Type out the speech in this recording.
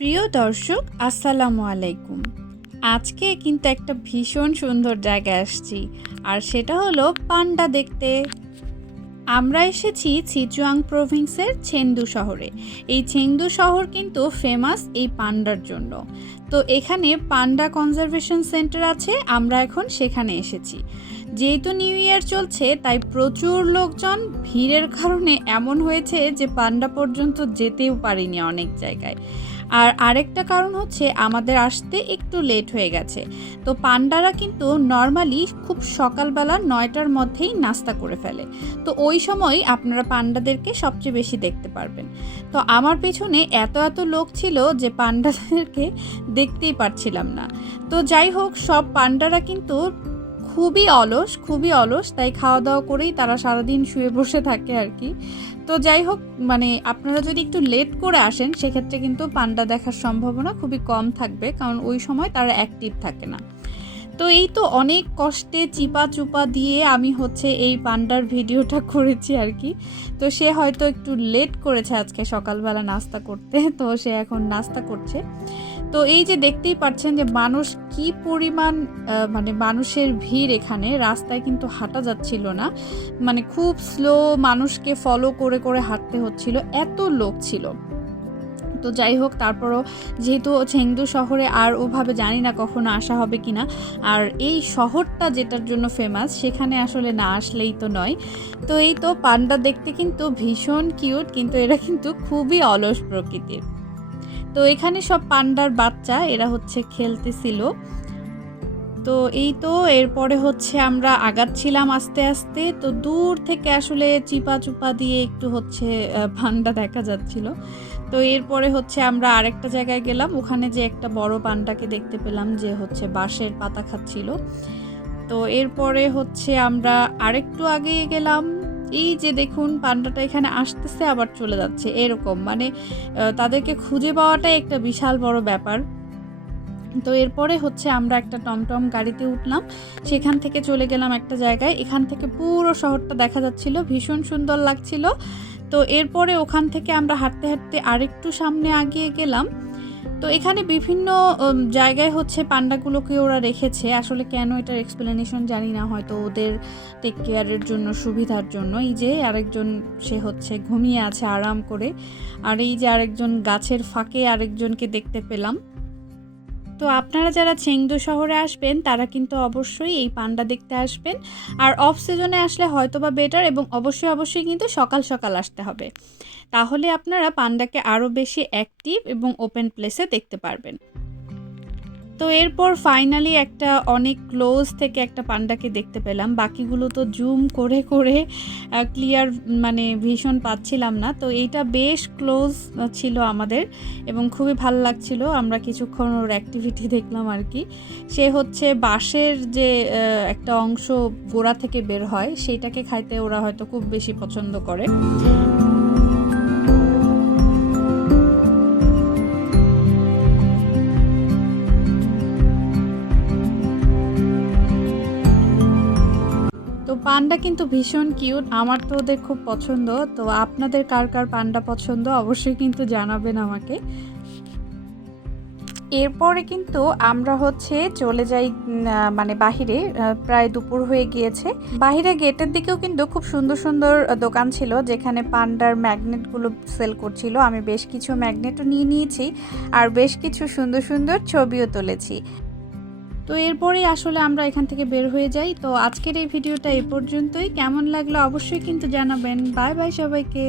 প্রিয় দর্শক আসসালামু আলাইকুম। আজকে কিন্তু একটা ভীষণ সুন্দর জায়গায় আসছি, আর সেটা হলো পান্ডা দেখতে। আমরা এসেছি সিচুয়াং প্রভিন্সের চেংদু শহরে। এই চেংদু শহর কিন্তু ফেমাস এই পান্ডার জন্য। তো এখানে পান্ডা কনজারভেশন সেন্টার আছে, আমরা এখন সেখানে এসেছি। যেহেতু নিউ ইয়ার চলছে তাই প্রচুর লোকজন, ভিড়ের কারণে এমন হয়েছে যে পান্ডা পর্যন্ত যেতেও পারিনি অনেক জায়গায়। আর আরেকটা কারণ হচ্ছে আমাদের আসতে একটু লেট হয়ে গেছে। তো পান্ডারা কিন্তু নর্মালি খুব সকালবেলা 9টার মধ্যেই নাস্তা করে ফেলে। তো ওই সময় আপনারা পান্ডাদেরকে সবচেয়ে বেশি দেখতে পারবেন। তো আমার পেছনে এত এত লোক ছিল যে পান্ডাদেরকে দেখতেই পারছিলাম না। তো যাই হোক, সব পান্ডারা কিন্তু খুবই অলস, তাই খাওয়া দাওয়া করেই তারা সারাদিন শুয়ে বসে থাকে আর কি। তো যাই হোক, মানে আপনারা যদি একটু লেট করে আসেন সেক্ষেত্রে কিন্তু পান্ডা দেখার সম্ভাবনা খুবই কম থাকবে, কারণ ওই সময় তারা অ্যাক্টিভ থাকে না। তো এই তো অনেক কষ্টে চিপা চুপা দিয়ে আমি এই পান্ডার ভিডিওটা করেছি আর কি। তো সে হয়তো একটু লেট করেছে আজকে সকালবেলা নাস্তা করতে, তো সে এখন নাস্তা করছে। তো এই যে দেখতেই পাচ্ছেন যে মানুষ কি পরিমাণ, মানে মানুষের ভিড়, এখানে রাস্তায় কিন্তু হাঁটা যাচ্ছিল না, মানে খুব স্লো, মানুষকে ফলো করে করে হাঁটতে হচ্ছিল, এত লোক ছিল। তো যাই হোক, তারপরও যেহেতু চেংদু শহরে আর ওভাবে জানি না কখনো আসা হবে কিনা, আর এই শহরটা যেটার জন্য ফেমাস সেখানে আসলে না আসলেই তো নয়। তো এই তো পান্ডা দেখতে কিন্তু ভীষণ কিউট, কিন্তু এরা কিন্তু খুবই অলস প্রকৃতির। তো এখানে সব পান্ডার বাচ্চা, এরা খেলতেছিল। তো এই তো এরপরে আমরা আগাচ্ছিলাম আস্তে আস্তে। তো দূর থেকে আসলে চিপা চুপা দিয়ে একটু পান্ডা দেখা যাচ্ছিল। তো এরপরে আমরা আরেকটা জায়গায় গেলাম, ওখানে যে একটা বড় পান্ডাকে দেখতে পেলাম যে বাঁশের পাতা খাচ্ছিল। তো এরপরে আমরা আরেকটু আগে গেলাম। এই যে দেখুন, পান্ডাটা এখানে আসতেছে আবার চলে যাচ্ছে, এরকম মানে তাদেরকে খুঁজে পাওয়াটাই একটা বিশাল বড় ব্যাপার। তো এরপরে আমরা একটা টমটম গাড়িতে উঠলাম, সেখান থেকে চলে গেলাম একটা জায়গায়। এখান থেকে পুরো শহরটা দেখা যাচ্ছিল, ভীষণ সুন্দর লাগছিল। তো এরপরে ওখান থেকে আমরা হাঁটতে হাঁটতে আরেকটু সামনে এগিয়ে গেলাম। তো এখানে বিভিন্ন জায়গায় পান্ডাগুলোকে ওরা রেখেছে, আসলে কেন এটার এক্সপ্লেনেশন জানি না, হয়তো ওদের টেক কেয়ারের জন্য, সুবিধার জন্য। এই যে আরেকজন, সে ঘুমিয়ে আছে আরাম করে, আর এই যে আরেকজন গাছের ফাঁকে আরেকজনকে দেখতে পেলাম। তো আপনারা যারা চেংদু শহরে আসবেন তারা কিন্তু অবশ্যই এই পান্ডা দেখতে আসবেন, আর অফ সিজনে আসলে হয়তোবা বেটার, এবং অবশ্যই কিন্তু সকাল সকাল আসতে হবে, তাহলে আপনারা পান্ডাকে আরও বেশি অ্যাক্টিভ এবং ওপেন প্লেসে দেখতে পারবেন। তো এরপর ফাইনালি একটা অনেক ক্লোজ থেকে একটা পান্ডাকে দেখতে পেলাম, বাকিগুলো তো জুম করে করে ক্লিয়ার মানে ভীষণ পাচ্ছিলাম না। তো এইটা বেশ ক্লোজ ছিল আমাদের, এবং খুবই ভালো লাগছিল। আমরা কিছুক্ষণ ওর অ্যাক্টিভিটি দেখলাম আর কি। সে বাঁশের যে একটা অংশ গোড়া থেকে বের হয়, সেইটাকে খাইতে ওরা হয়তো খুব বেশি পছন্দ করে। তো পান্ডা কিন্তু ভীষণ কিউট, আমার তো ওদের খুব পছন্দ। তো আপনাদের কার কার পান্ডা পছন্দ অবশ্যই কিন্তু জানাবেন আমাকে। এরপরে কিন্তু আমরা চলে যাই মানে বাহিরে, প্রায় দুপুর হয়ে গিয়েছে। বাহিরে গেটের দিকেও কিন্তু খুব সুন্দর সুন্দর দোকান ছিল, যেখানে পান্ডার ম্যাগনেটগুলো সেল করছিল। আমি বেশ কিছু ম্যাগনেটও নিয়ে নিয়েছি, আর বেশ কিছু সুন্দর সুন্দর ছবিও তুলেছি। তো এরপরেই আসলে আমরা এখান থেকে বের হয়ে যাই। তো আজকের এই ভিডিওটা এই পর্যন্তই। কেমন লাগলো অবশ্যই কিন্তু জানাবেন। বাই বাই সবাইকে।